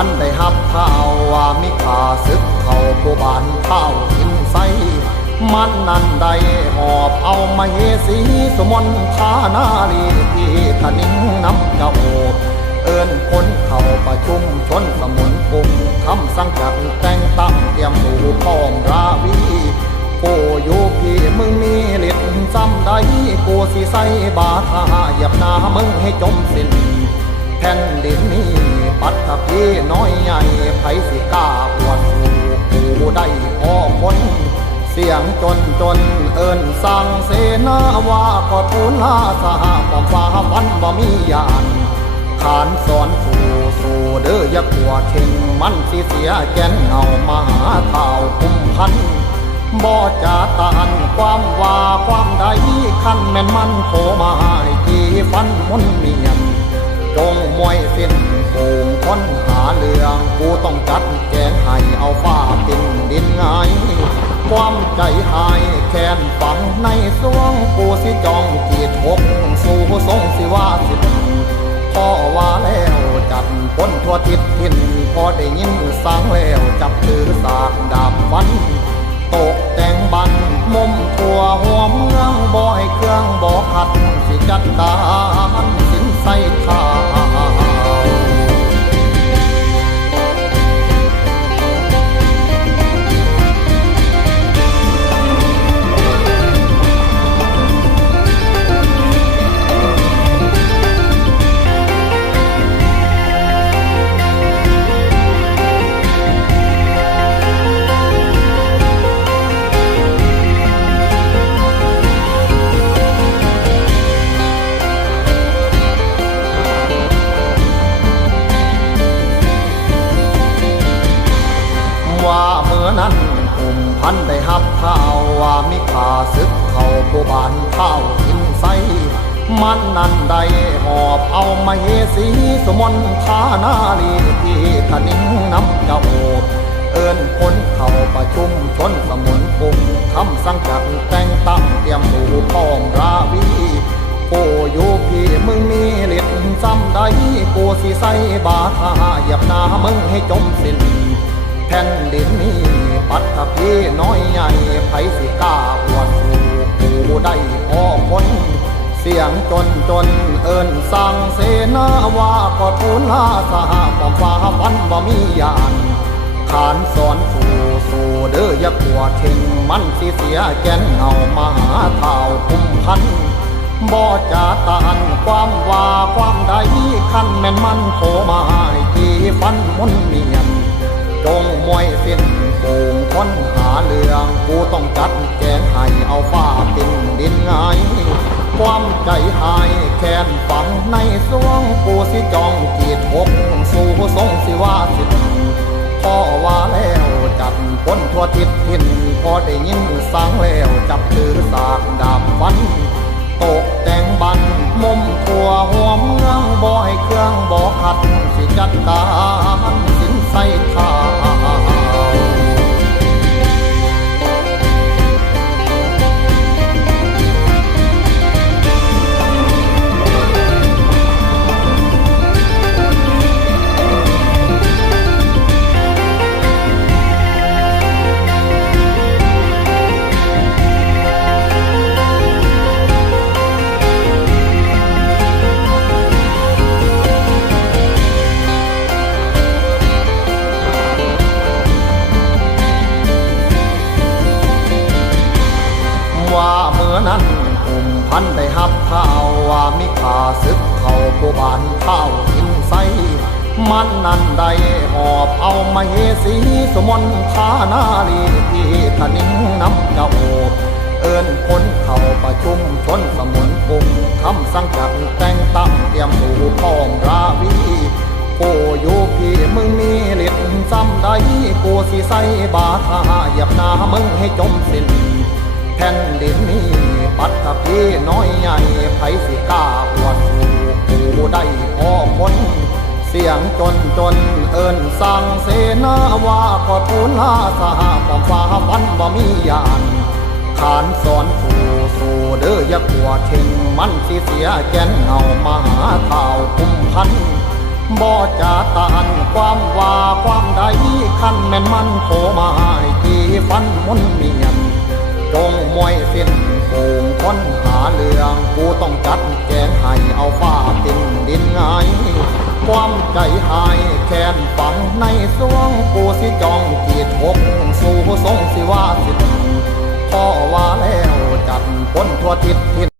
พันได้หับข่าวว่ามีข่าศึกเข้าผู้บานเท่าหินใสมันนั้นได้หอบเอามาเฮสีสมนทานาลีที่ทนิงน้ำเจ้าเอิญคนเข้าประชุมชนสมุนกุ่มคำสั่งจัดแต่งตั้งเตรียมหมู่พร้อมราวีโกอยู่พี่มึงมีฤทธิ์ซ้ำใดกูสิใส่บาทาเหยียบหน้ามึงให้จมสิ้นแผ่นดินนี้ ปัตตพีน้อยใหญ่ไผสิกล้าอวดสู่กูได้พอคนเสียงจนจนเอิญสั่งเสนาว่าขอทูลลาสหความฟ้าฟันบ่มียานขานสอนสู่สู่เด้ออย่ากลัวเข่งมันสิเสียแกนเงามาหาเท่าคุมพันบ่จะตานความว่าความใดคันแม่นมันโผมาให้กี่ฟันมนเมียนจงมวยสิ้น ป่งค้นหาเรื่องกูต้องจัดแจงให้เอาฟ้าเป็นดินไงายความใจหายแค้นฝังในสวงกูสิจองกีดหกสู่ทรงสิว่าสิบพ่อว่าแล้วจัดพ้นทั่วทิศทินพอได้ยินสังแล้วจับถือสากดาบฟันตกแต่งบันมุมทั่วหัวเมืองบ่อยเครื่องบ่ขัดสิจัดการ มันได้หับเข่าว่ามีข่าศึกเข้าผู้บานเท่าหินใสมันนั้นได้หอบเอามาเฮสีสมนทานาลีที่ทนิงน้ำเจ้าเอิญคนเข้าประชุมชนสมุนกลุ่มคำสั่งจัดแต่งตั้งเตรียมหมู่พ้องราวีโกอยู่พี่มึงมีฤทธิ์ซ้ำใดกูสิใส่บาทาเหยียบหน้ามึงให้จมสิ้น แผ่นดินนี้ปัตตพีน้อยใหญ่ไผสิกล้าอวดสู่กูได้พอคนเสียงจนจนเอิญสั่งเสนาว่าขอทูลลาสหความฟ้าฟันบ่มียานขานสอนสู่สู่เด้ออย่ากลัวเข่งมันสิเสียแกนเงามาหาเท่าคุ้มพันบ่จะตานความว่าความใดคันแม่นมันโผมาให้กี่ฟันมุนเมียน งมวยสิ้นโป่งค้นหาเรื่องกูต้องจัดแจงให้เอาฟ้าเป็นดินไงความใจหายแค้นฝังในสวงกูสิจองกีดหกสู่ทรงสิว่าสิบพ่อว่าแล้วจัดพ้นทั่วทิศทินพอได้ยินสังแล้วจับถือสากดาบฟันตกแต่งบันมุมทั่วหัวเมืองบ่ให้เครื่องบ่อขัดสิจัดการ พันได้หับข่าวว่ามีข่าศึกเข้าผู้บานเท่าหินใสมันนั้นได้หอบเอามาเฮสีสมนทานาลีที่ทนิ่งน้ำเจ้าเอิญคนเข้าประชุมชนสมุนกลุ่มคำสั่งจัดแต่งตั้งเตรียมหมู่พ้องราวีโกอยู่พี่มึงมีฤทธิ์ซ้ำใดกูสิใส่บาทาเหยียบหน้ามึงให้จมสิ้น แผ่นดินนี้ปัตตพีน้อยใหญ่ไผสิกล้าอวดสู่กูได้พอคนเสียงจนจนเอิญสั่งเสนาว่าขอทูลลาสหความฟ้าฟันบ่มียานขานสอนสู่สู่เด้ออย่ากลัวเข่งมันสิเสียแกนเงามาหาเท่าคุ้มพันบ่จะตานความว่าความใดคันแม่นมันโผมาให้ที่ฟันมนเมียน จงมวยสิ้นปูงค้นหาเรื่องกูต้องจัดแจงให้เอาฟ้าตินดินไงความใจหายแค้นฝังในสวงกูสิจองกีดหกสู่ทรงสิว่าสิพ่อว่าแล้วจัดพ้นทั่วทิศทิศ